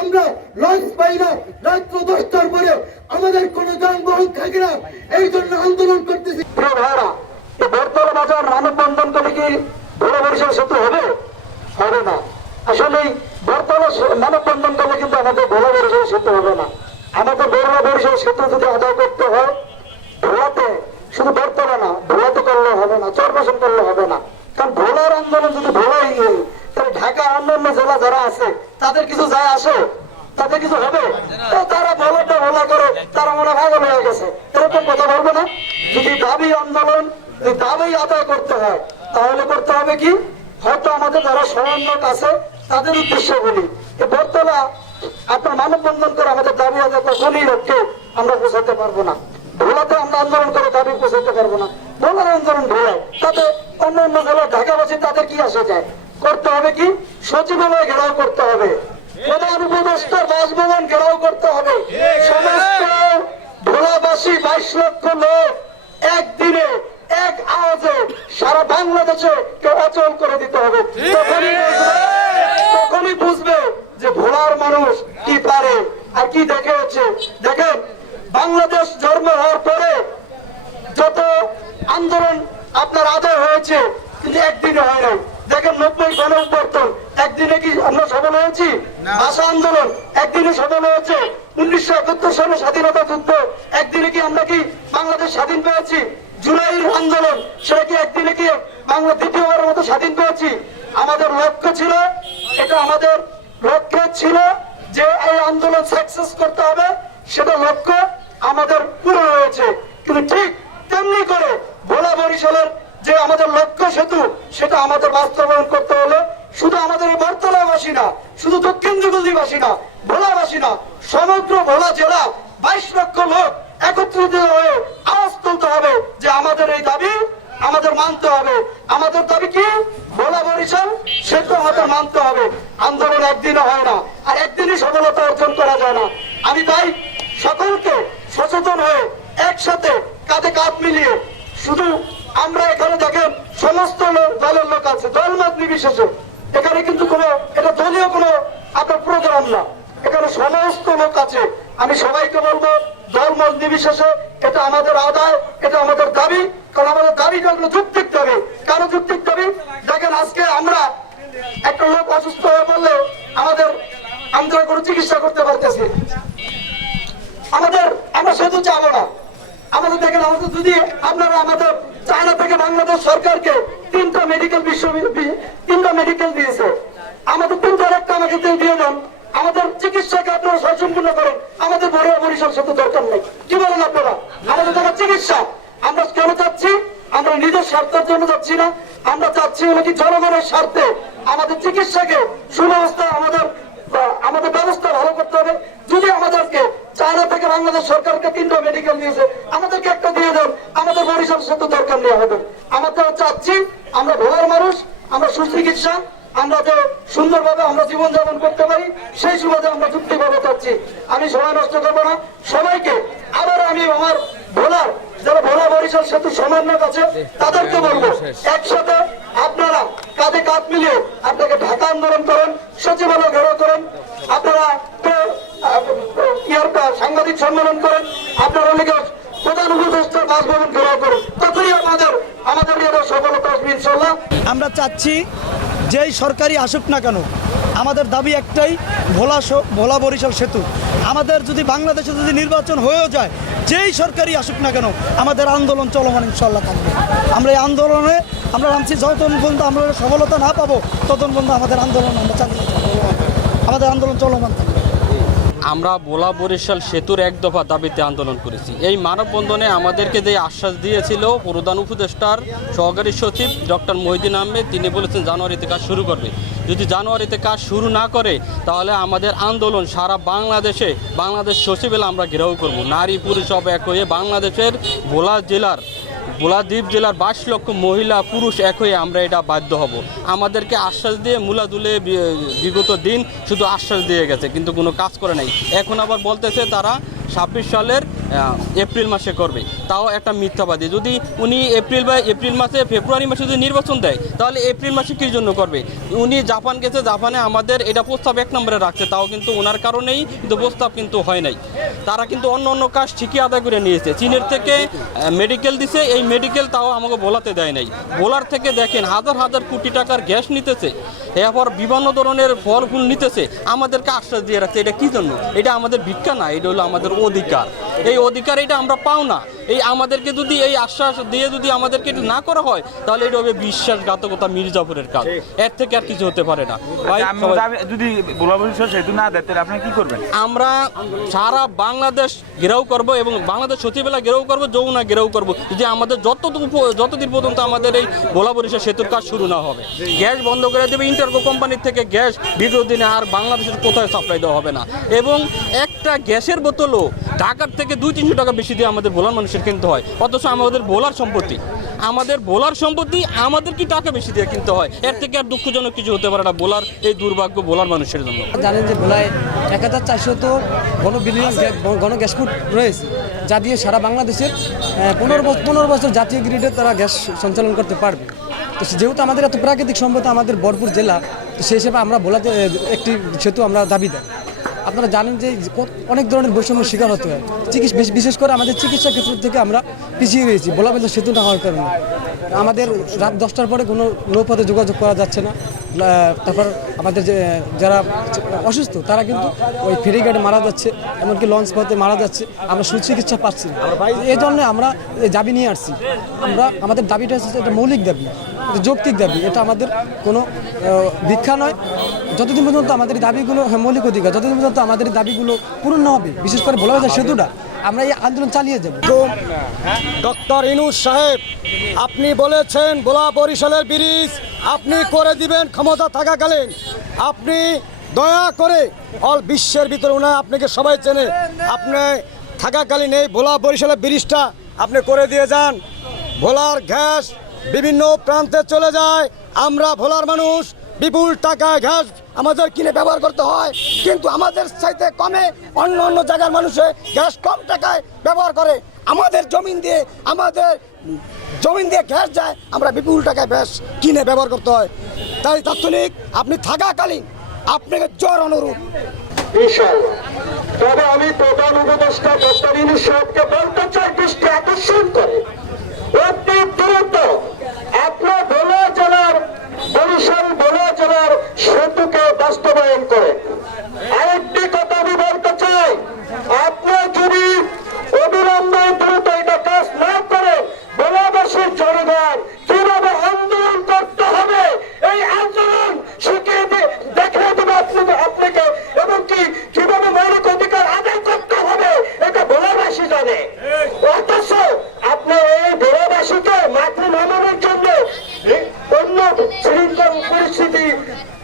আমরা লঞ্চ পাই না রাত্র দশটার পরে আমাদের কোনো যানবাহন থাকে না। এই জন্য আন্দোলন করতেছি। বর্তমান বাজার মানববন্ধন করে কি বরিশাল সেতু হবে? হবে না। আসলে বর্তমান মানববন্ধন করলে কিন্তু আমাদের বড় বরিশাল সেতু হবে না। আমাদের বরিশাল সেতু যদি আদায় করতে হয়, ভোলাতে শুধু বর্তমানে না, ভোলাতে করলে হবে না চরপাশন করলে হবে না। কারণ ভোলার আন্দোলন যদি ভোলাই তাহলে ঢাকা অন্যান্য জেলা যারা আছে, তাদের কিছু যায় আসে? তাতে কিছু হবে? তো তারা ভোলাটা ভোলা করে, তারা মনে ভাগল হয়ে গেছে। এরকম কথা বলব না। যদি দাবি আন্দোলন দাবি আদায় করতে হয়, তাহলে করতে হবে কি? হয়তো আমাদের যারা সমন্বয়ক আছে, তাদের উদ্দেশ্যে বলি। বর্তলা আপনার মানববন্ধন করে আমাদের দাবি আদায় কখনই লক্ষ্যে আমরা পৌঁছাতে পারব না। ভোলাতে আমরা আন্দোলন করে দাবি পৌঁছাতে পারব না। ভোলার আন্দোলন ভোলায়। তাতে অন্য অন্য জেলা ঢাকাবাসী তাদের কি আসে যায়? করতে হবে কি? সচিবালয় ঘেরাও করতে হবে। প্রধান উপদেষ্টার বাসভবন ঘেরাও করতে হবে। সমস্ত ভোলাবাসী বাইশ লক্ষ লোক একদিনে, এক আওয়াজে সারা বাংলাদেশে কেউ অচল করে দিতে হবে। তখনই তখনই বুঝবে যে ভোলার মানুষ কি পারে আর কি দেখে হচ্ছে। দেখেন, বাংলাদেশ জন্ম হওয়ার পরে যত আন্দোলন আপনার আদায় হয়েছে, কিন্তু একদিনে হয় নাই। দেখেন নব্বই গণপরিবর্তন। একদিনে কি আমরা সফল হয়েছি? ভাষা আন্দোলন। একদিনে সফল হয়েছে উনিশশো একাত্তর সালে স্বাধীনতা যুদ্ধ। একদিনে কি আমরা কি বাংলাদেশ স্বাধীন পেয়েছি? জুলাইয়ের আন্দোলন। সেটা কি একদিনে কি বাংলা দ্বিতীয়বারের মতো স্বাধীন পেয়েছি? আমাদের লক্ষ্য ছিল এটা আমাদের লক্ষ্য ছিল যে এই আন্দোলন সাকসেস করতে হবে। সেটা লক্ষ্য আমাদের পুরো হয়েছে। কিন্তু ঠিক তেমনি করে ভোলা বরিশালের যে আমাদের লক্ষ্য সেতু, সেটা আমাদের বাস্তবায়ন করতে হলে শুধু আমাদের বর্তলাবাসী না, শুধু দক্ষিণ দিগুলদিবাসী না, ভোলাবাসী না, সমগ্র ভোলা জেলা বাইশ লক্ষ লোক একত্রিত হয়ে আওয়াজ তুলতে হবে যে আমাদের এই দাবি আমাদের মানতে হবে। আমাদের দাবি কি? ভোলা বরিশাল সেটা আমাদের মানতে হবে। আন্দোলন একদিনে হয় না, আর একদিনই সফলতা অর্জন করা যায় না। আমি তাই সকলকে সচেতন হয়ে একসাথে কাঁধে কাঁধ মিলিয়ে শুধু আমরা এখানে দেখেন সমস্ত দলের লোক আছে, দলমত নির্বিশেষে। এখানে কিন্তু কোনো, এটা দলীয় কোনো আপনার প্রোগ্রাম না। এখানে সমস্ত লোক আছে। আমি সবাইকে বলব, দলমত নির্বিশেষে এটা আমাদের আদায়, এটা আমাদের দাবি। কারণ আমাদের দাবিটা হলো যুক্তিক দাবি। কারও যুক্তিক দাবি? দেখেন আজকে আমরা একটা লোক অসুস্থ হয়ে পড়লে আমাদের, আমরা কোনো চিকিৎসা করতে পারতেছি আমাদের, আমরা শুধু চাবো না। আমাদের দেখেন, আমাদের যদি আপনারা আমাদের চায়না থেকে বাংলাদেশ সরকারকে তিনটা মেডিকেল বিশ্ববিদ্যালয় তিনটা মেডিকেল দিয়েছে। আমাদের তিনটার একটা আমাকে দিয়ে দিয়ে দেন। আমাদের চিকিৎসাকে আপনারা সচেতন করেন। আমাদের বড় পরিষদ সাথে দরকার নেই। কি বলেন আপনারা? আমাদের যারা চিকিৎসা, আমরা কেন চাচ্ছি? আমরা নিজের স্বার্থের জন্য যাচ্ছি না। আমরা চাচ্ছি হলো কি জনগণের স্বার্থে আমাদের চিকিৎসাকে সুব্যবস্থা, আমাদের আমাদের ব্যবস্থা ভালো করতে হবে। যদি আমাদেরকে চায়না থেকে বাংলাদেশ সরকারকে তিনটা মেডিকেল দিয়েছে। আমাদেরকে একটা দিয়ে দেন। আমাদের বরিশাল সাথে দরকার নেওয়া হবে আমাদের চাচ্ছি আমরা ভোলার মানুষ আমরা সুচিকিৎসা আমরা যে সুন্দরভাবে আমরা জীবনযাপন করতে পারি সেই সুবাদে আমরা যুক্তিভাবে চাচ্ছি। আমি সময় নষ্ট করব না। সবাইকে আবার আমি আমার ভোলার যারা ভোলা বরিশাল সেতু সমন্বয় আছে তাদেরকে বলব একসাথে আপনারা কাঁধে কাঁধ মিলিয়ে আপনাকে ঢাকা আন্দোলন করেন সচিবালয় ঘেরাও করেন। আপনারা তো, সাংবাদিক সম্মেলন করেন। আপনারা অনেকে প্রধান উপদেষ্টা বাসভবন ঘেরাও করুন। তখনই আমাদের আমাদের সফলতা আসবে ইনশাল্লাহ আমরা চাচ্ছি যেই সরকারি আসুক না কেন, আমাদের দাবি একটাই, ভোলা ভোলা বরিশাল সেতু। আমাদের যদি বাংলাদেশে যদি নির্বাচন হয়েও যায়, যেই সরকারি আসুক না কেন, আমাদের আন্দোলন চলমান ইনশাল্লাহ থাকবে। আমরা এই আন্দোলনে আমরা নামছি যতক্ষণ পর্যন্ত আমরা সফলতা না পাবো ততক্ষণ পর্যন্ত আমাদের আন্দোলন আমরা চালিয়ে আমাদের আন্দোলন চলমান থাকবে। আমরা বোলা বরিশাল সেতুর এক দফা দাবিতে আন্দোলন করেছি। এই মানববন্ধনে আমাদেরকে যে আশ্বাস দিয়েছিল প্রধান উপদেষ্টার সহকারী সচিব ডক্টর মহিদিন আহমেদ, তিনি বলেছেন জানুয়ারিতে কাজ শুরু করবে। যদি জানুয়ারিতে কাজ শুরু না করে, তাহলে আমাদের আন্দোলন সারা বাংলাদেশে, বাংলাদেশ সচিবেলা আমরা ঘেরাও করব। নারী পুরুষ সব এক হয়ে বাংলাদেশের ভোলা জেলার ভোলাদ্বীপ জেলার বাইশ লক্ষ মহিলা, পুরুষ এক হয়ে আমরা এটা বাধ্য হব। আমাদেরকে আশ্বাস দিয়ে মুলাদুলে বিগত দিন শুধু আশ্বাস দিয়ে গেছে, কিন্তু কোনো কাজ করে নাই। এখন আবার বলতেছে তারা ছাব্বিশ সালের এপ্রিল মাসে করবে। তাও একটা মিথ্যাবাদী। যদি উনি এপ্রিল বা এপ্রিল মাসে, ফেব্রুয়ারি মাসে যদি নির্বাচন দেয়, তাহলে এপ্রিল মাসে কী জন্য করবে? উনি জাপান গেছে, জাপানে আমাদের এটা প্রস্তাব এক নম্বরে রাখছে। তাও কিন্তু ওনার কারণেই কিন্তু প্রস্তাব কিন্তু হয় নাই। তারা কিন্তু অন্য অন্য কাজ ঠিকই আদায় করে নিয়েছে। চীনের থেকে মেডিকেল দিছে, এই মেডিকেল তাও আমাকে বলাতে দেয় নাই। বলার থেকে দেখেন, হাজার হাজার কোটি টাকার গ্যাস নিতেছে। এরপর বিভিন্ন ধরনের ফল ফুল নিতেছে। আমাদেরকে আশ্বাস দিয়ে রাখছে, এটা কি জন্য? এটা আমাদের ভিক্ষা না, এটা হলো আমাদের অধিকার। এই অধিকার এটা আমরা পাও না। এই আমাদেরকে যদি এই আশ্বাস দিয়ে যদি আমাদেরকে এটা না করা হয় তাহলে এটা হবে বিশ্বাসঘাতকতা মির্জাপুরের কাজ। এর থেকে আর কিছু হতে পারে না। আচ্ছা, যদি সেতু না দেয় তাহলে আপনি কি করবেন? আমরা সারা বাংলাদেশ ঘেরাও করব এবং বাংলাদেশ সচিবেলা ঘেরাও করব যমুনা ঘেরাও করব। যদি আমাদের প- যতদিন পর্যন্ত আমাদের এই ভোলা বরিশাল সেতুর কাজ শুরু না হবে গ্যাস বন্ধ করে দেবে ইন্টারকো কোম্পানির থেকে গ্যাস বিগত দিনে আর বাংলাদেশের কোথায় সাপ্লাই দেওয়া হবে না। এবং একটা গ্যাসের বোতলও ঢাকার থেকে দুই তিনশো টাকা বেশি দিয়ে আমাদের বোলার মানুষের কিনতে হয়। অথচ আমাদের বোলার সম্পত্তি আমাদের বোলার সম্পত্তি আমাদের কি টাকা বেশি দিয়ে কিনতে হয়? এর থেকে আর দুঃখজনক কিছু হতে পারে না বোলার এই দুর্ভাগ্য বোলার মানুষের জন্য। জানেন যে বোলায় এক হাজার চারশত ঘন বিলিয়ন ঘন গ্যাস ফুট রয়েছে যা দিয়ে সারা বাংলাদেশের পনেরো বছর পনেরো বছর জাতীয় গ্রিডে তারা গ্যাস সঞ্চালন করতে পারবে। তো যেহেতু আমাদের এত প্রাকৃতিক সম্পদ আমাদের বরপুর জেলা তো সেই হিসেবে আমরা আহ, একটি সেতু আমরা দাবি দেয়। আপনারা জানেন যে অনেক ধরনের বৈষম্য শিকার হতে হয়। চিকিৎসা বিশেষ করে আমাদের চিকিৎসা ক্ষেত্র থেকে আমরা পিছিয়ে রয়েছি বলা সেতু না হওয়ার কারণে। আমাদের রাত দশটার পরে কোনো নৌপথে যোগাযোগ করা যাচ্ছে না। তারপর আমাদের যে যারা অসুস্থ তারা কিন্তু ওই ফেরিঘাটে মারা যাচ্ছে এমনকি লঞ্চ পথে মারা যাচ্ছে। আমরা সুচিকিৎসা পাচ্ছি না। এই জন্য আমরা এই দাবি নিয়ে আসছি। আমরা আমাদের দাবিটা হচ্ছে একটা মৌলিক দাবি। যৌক্তিক দাবি এটা আমাদের কোনো ভিক্ষা নয়। যতদিন পর্যন্ত আমাদের দাবিগুলো হ্যাঁ, মৌলিক অধিকার যতদিন পর্যন্ত আমাদের দাবিগুলো পূরণ হবে বিশেষ করে বলা যায় সেতুটা আমরা এই আন্দোলন চালিয়ে যাব। ডক্টর ইনুস সাহেব আপনি বলেছেন বোলা বরিশালের ব্রিজ আপনি করে দিবেন ক্ষমতা থাকাকালীন। আপনি দয়া করে অল বিশ্বের ভিতরে উনি আপনাকে সবাই চেনে আপনি থাকাকালীন এই ভোলা বরিশালের ব্রিজটা আপনি করে দিয়ে যান। ভোলার গ্যাস বিভিন্ন প্রান্তে চলে যায়। আমরা ভোলার মানুষ, বিপুল টাকা গ্যাস আমাদের কিনে ব্যবহার করতে হয়। কিন্তু আমাদের চাইতে কমে অন্য অন্য জায়গার মানুষে গ্যাস কম টাকায় ব্যবহার করে। আমাদের জমিন দিয়ে, আমাদের জমিন দিয়ে গ্যাস যায়, আমরা বিপুল টাকায় গ্যাস কিনে ব্যবহার করতে হয়। তাই তাৎক্ষণিক আপনি থাকাকালীন আপনাকে অনুরোধ ইনশাআল্লাহ। তবে আমি প্রধান উপদেষ্টা ডক্টর বলতে চাই, দৃষ্টি আকর্ষণ করে। অতি দ্রুত আপনার ভোলা জেলার বরিশাল ভোলা জেলার